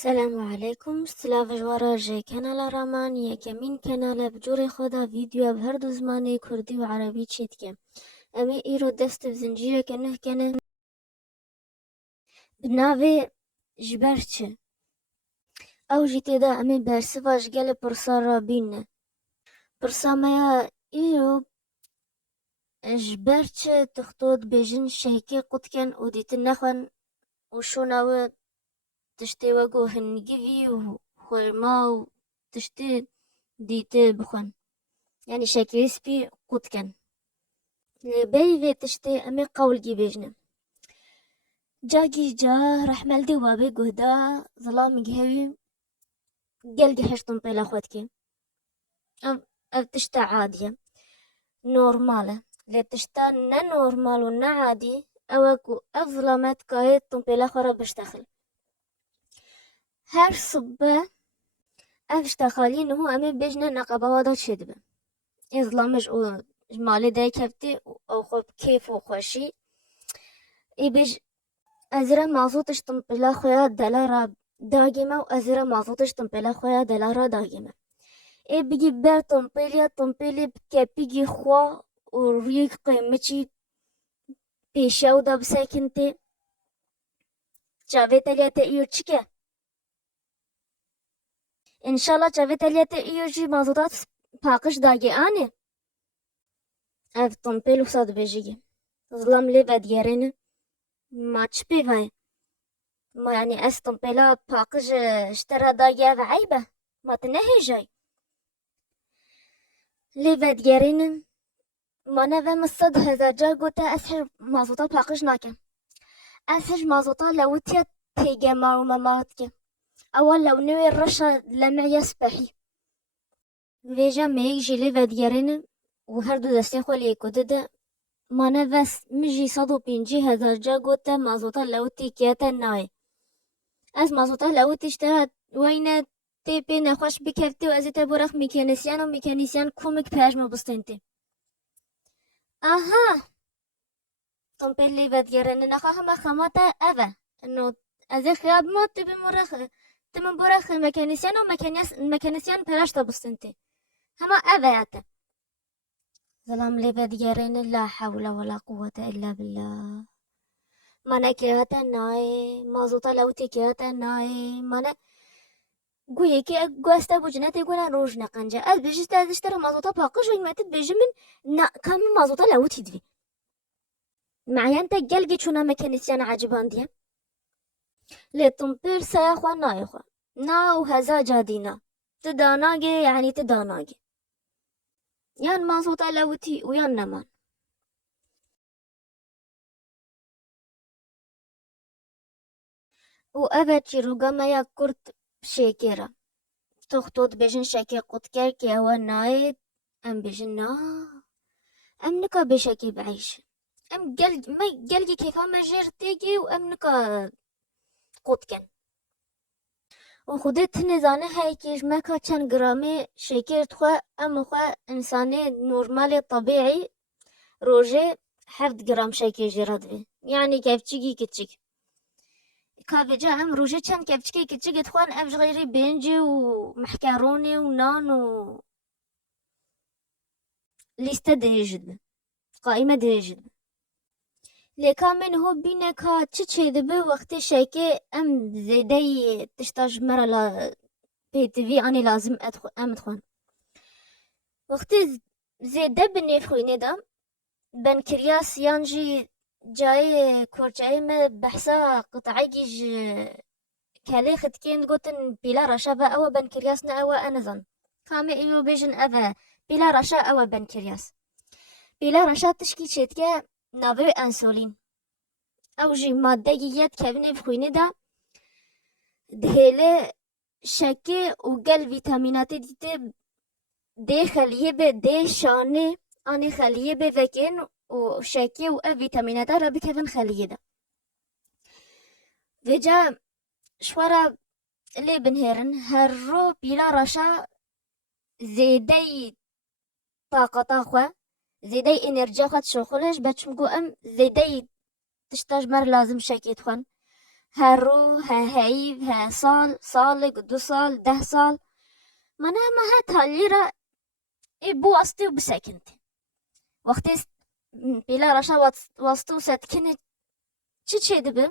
السلام عليكم. سلاف جوارا جي كانال رامان يكمين كانال بجوري خدا فيديو بهر دو زماني كردي و عربي تشيت كم امي ايرو دست بزنجيرة كنه كنه بناوي جبرچه او جيتي دا امي برسفاش گل پرسا رابين پرسا ميا ايرو جبرچه تختود بيجن شهكي قدكن و ديتن نخوان و شوناو تشتي وگو هنگوی و خورما و تشتي ديتي بخون يعني شكل سبي قدكن لبي في تشتي امي قول جي بيجنم جاكي جا راح مالدي وابي قهدا ظلام قهوي قلقي حشتم بلا خوتكي أو تشتا عادية نورمالة لا تشتا نا نورمال ونا عادي اوكو افظلمت كايت تم بلا خورا بشتخل هر صبة افشتخالين هو امي بيجنا نقبا وادا شدبه ازلامش او مالي داي كفتي او خوب كيف وخوشي يبيج ازرا مازوتش تنبلا خويا دلارا داگمه و ازرا مازوتش تنبلا خويا دلارا داگمه ای بگی بر تنبیلی بکپیگی خوا و روی قیمچی پیشاو دا بساکنتی چاوه تلیت ایو چیکه انشالله چاوه تلیت ایو جی مازوتات پاقش داگی آنه اف تنبیل و صاد بجیگی ظلام لی بدگرینه ما چی پیوای ما يعني أستم بلا باقج اشترى دايا عيبة ما تنهي جاي لي فاديرين ما نفى مصد هذا جا قوتا أسحر مازوطا باقج ناكا أسحر مازوطا لو تيا تيجا مارو ماماتك أول لو نوي الرشا لمع يسبحي فيجا ميجي لي فاديرين وهردو دستي خولي كوددا ما نفس مجي صدو بينجي هذا جا قوتا مازوطا لو تيكياتا ناي از مازوطا لو تشترى وين تيبي نخوش بكفتي وازيتا برخ ميكانيسيان وميكانيسيان كومك بهاجمو بستنتي اها تنبيلي بديرن نخوها ما خماتا افا انو ازي خياب ما تبي مرخ تمن برخ ميكانيسيان وميكانيسيان بهاشتا بستنتي هما افا ياتا ظلام لي بديرن لا حول ولا قوة الا بالله مانا كياتا ناي مازوطا لو تكياتا ناي مانا گویی که گوسته بوجنه تيقونا روجنا قنجة از بيجست از اشترى مازوطة باقش ويماتت بيجي من نا كان مازوطة لو تدفي معي انت قلقي شونا مكانيسيان عجبان ديا لي تنبير سياخوا نايخوا نا وهزا جادينا تداناجي يعني تداناجي يان مازوطة لو تي ويان نمان وأبتشي رقما يا كرت شيكيرا تخطوط بيجن شاكي قطكر كي هو نايد ام بيجن نا ام نكا بشاكي بعيش ام قلق ما قلقي كيف ما جرتيجي وام نكا قطكن وخدت نزانه هيكيش ما كان جرامي شاكير تخوا ام خوا انساني نورمالي طبيعي روجي 7 جرام شاكي جراد بي يعني كيف تشيكي كتشيك كافيجا ام روجي كان كيف تشيكي كتشيك تخوان ام غيري بينجي ومحكاروني ونان و ليستا ديجد قائمة ديجد لكا من هو بينكا تشي دبي وقت شاكي ام زيدي تشتاج مرة لا بي تي اني لازم ادخل وقت زيدا بني خويني دا بنكرياس يانجي جاي كورجاي ما بحسا قطعي جيج كالي ختكين قوتن بلا رشا او بنكرياسنا او انزن كامي ايو بيجن افا بلا رشا او بنكرياس بلا رشا تشكي تشيتكا نافي انسولين او جي مادة جيات كابني بخويني دا دهيلي شكي وقل فيتامينات دي خليه دي شاني اني خليه بفكين وشكي و فيتامينات ربي كيفن خليه دا فيجا شوارا اللي بنهرن هرو بلا رشا زيدي طاقة اخوة زيدي انرجي اخوة شوخلش بچمقو ام زيدي تشتاج مر لازم شكي تخون هر رو هی ها سال 2 سال 10 سال من ما هتالي را بو واسطي وبسكنت وقتی بیلا راشا واسطو سكنت چه دبم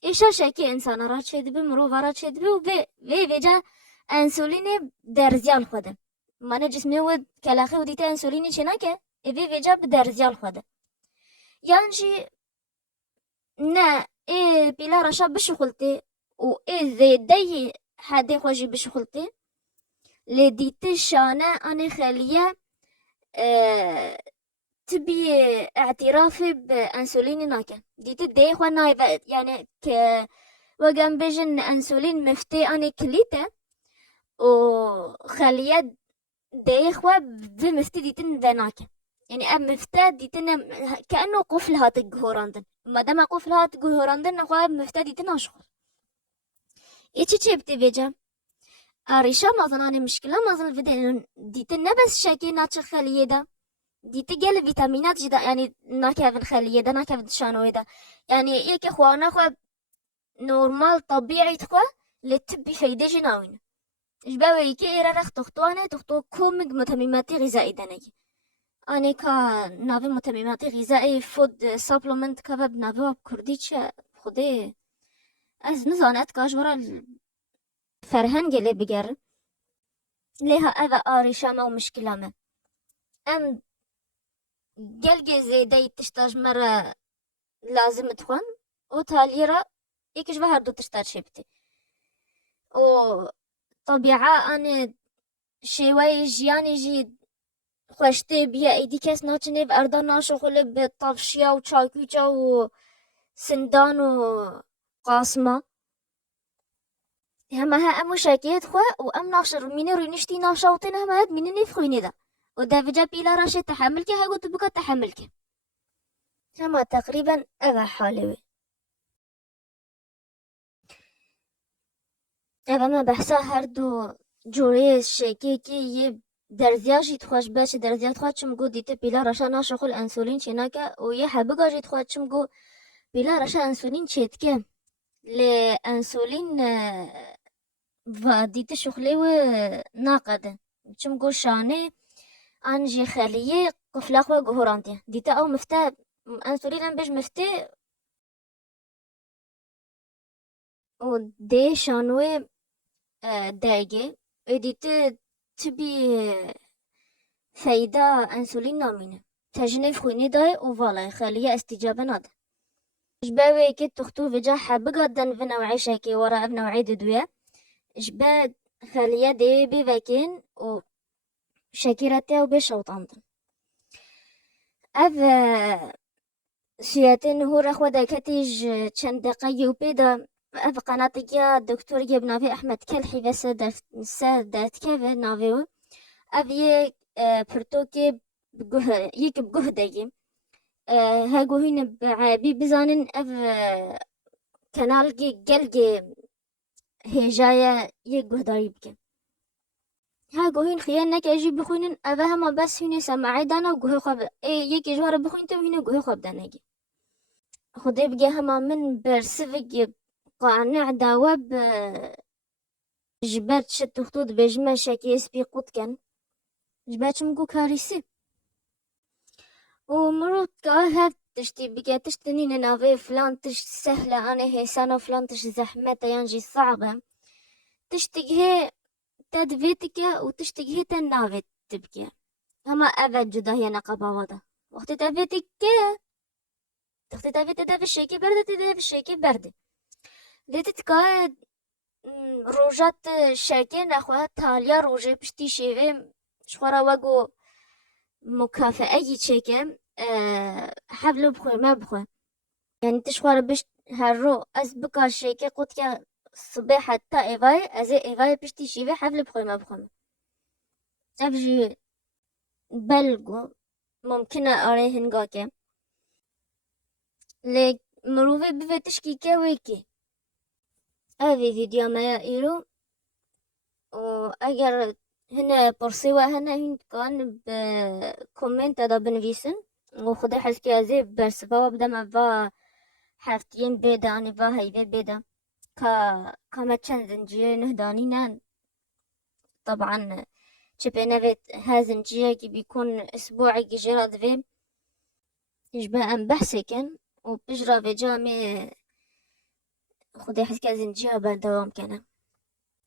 ایشا شکی انسان را چه دبم مرو را چه دبم و ویجا انسولین درزیال خوده من جسمي ود كلاخي وديتا انسوليني چناكه اوی ویجا به درزیال خوده یعنی نه ای بیلا راشا بشغلتي و ای زیده حدی خوشی بشغلتي لديت شانه أنا خالية تبي اعترافي بأنسولين ناكا ديت دي خوانا يعني وقام بيجن أنسولين مفتي أنا كليته وخالية دي خوا بمفتي ديتن دناكا يعني أب مفتى ديتن كأنه قفل هاتق هوراندن ما دام قفل هاتق هوراندن خوا مفتى ديتن أشغل إيش بتي بيجا آريشا مازن مشكلة مازن فيديو ديت نبس شاكي ناتش خليه ده ديت قال فيتامينات جدا يعني ناكافن خليه ده ناكافن شانوي ده يعني يك اخوانا خو نورمال طبيعي تخوا لتبي فايدة جناوين جباوي يكي إيرا رخ تختوانا تختو كومك متمماتي غذائي دانيكي أنا كا نافي متمماتي غذائي فود سابلمنت كابب نافي واب كرديتش خودي از نزانت كاش ورا فرهنگ اللي بقر لها أذا آريشا ما مشكلة ما أم قلقي زيدي تشتاج مرة لازم تخون وتاليرا يكش بهر دو تشتاج شبتي و طبيعة أنا شوي جياني جي خوشتي بيا ايدي كاس ناچني في أردا ناشو خلي بطفشيا و چاكوچا و سندان و قاسمة هما ها امو شاكيت خوا و ام ناشر ميني رينشتي ناشاوتين هما هاد ميني نفخويني دا و دا فيجا بيلا راشي تحملك هاقو تبقى تحملك هما تقريبا اغا حالوي اغا ما بحثا هردو جوري شاكي كي يب درزياجي تخواش باش درزيات خوا چمگو ديته بيلا راشا ناشو خل انسولين چناكا و يه حبقا جي تخوا چمگو بيلا راشا انسولين چيتكا لانسولين و ديته شخلي و ناقده چمگو شاني انجي خليه قفلا خوا قهورانتي ديتا او مفتا انسولين بيج مفتي و دي شانوي دايجي ديتا تبي فايدة انسولين نامينه تجني خويني داي و فالا خليه استجابة ناده جباوي كي تختو فيجا حبقا دن في نوعي شاكي ورا اب نوعي ددوية جبا خليه دي بيفاكين و شاكيراتي و بشوطاندن اف سياتين هو رخوة داكتيج چند دقيقة بيدا اف قناتيا دكتور يبنا في احمد كلحي بس دات كيف نافيو اف يك برتوكي بجه يك بجهدي هاگو هين بعبي بزانن اف كانال جلجي هجايا يك جهداري بكن هاگو هين خيانة كاجي بخوينن اف هما بس هين سماعي دانا وجه خب يك جوار بخوين تو هين جه خب داناجي خدي بجي هما من برسفك قانع داوب جبات شت خطوط بجمع شاكي اسبي قوت كان جبات مقو كاريسي ومرات كاهف تشتي بقى تشتني نافي فلان تش سهلة أنا هي سنة فلان تش زحمة ينجي صعبة تشتقي تدفيتك وتشتقي تنافي تبكي هما أبد جدا هي نقبة وضع وقت تدفيتك تختي تدفي تدفي الشيكي بردة تدفي الشيكي بردة ليتتكا روجات الشيكي نخوة تاليا روجي بشتي شيفي شخورا وقو مكافأة يتشيكي حفلو بخوي ما بخوي يعني تشخور بشت هرو از بكا شيكي قوت كا صباح حتى ايفاي ازي ايفاي بشتي شيفي حفل بخوي ما بخوي افجي بلغو ممكن اري هنگاكي لك مروفي بفتشكي كويكي هذه فيديو ما يائرو واگر هنا برسيوا هنا هند كان بكومنت دا بنفيسن وخدا حسكي ازي برسفا وبدا ما با حفتين بيدا اني با هيدا بيدا كما كان زنجية نهدانينا طبعا شبه نفت هازنجية كي بيكون أسبوعي جراد في يشبه أن بحثكن وبجرى في جامع خدي حسكا زنجية بردوام كنا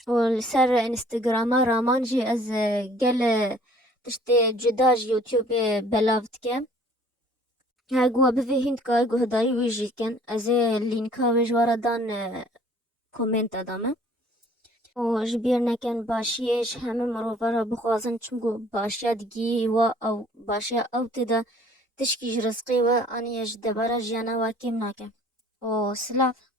والسر انستغراما رامانجي از قل تشتي جداج يوتيوب بلافت كم هاقوا بفي هند كاقو هداي ويجي كان از لينكا وجوارا دان كومنت ادامه و جبيرنا كان باشيش همه مروفارا بخوازن چمگو باشيا دگي و او باشيا او تدا تشكيج رزقي و اني يج دبارا جيانا واكيم ناكم و سلاف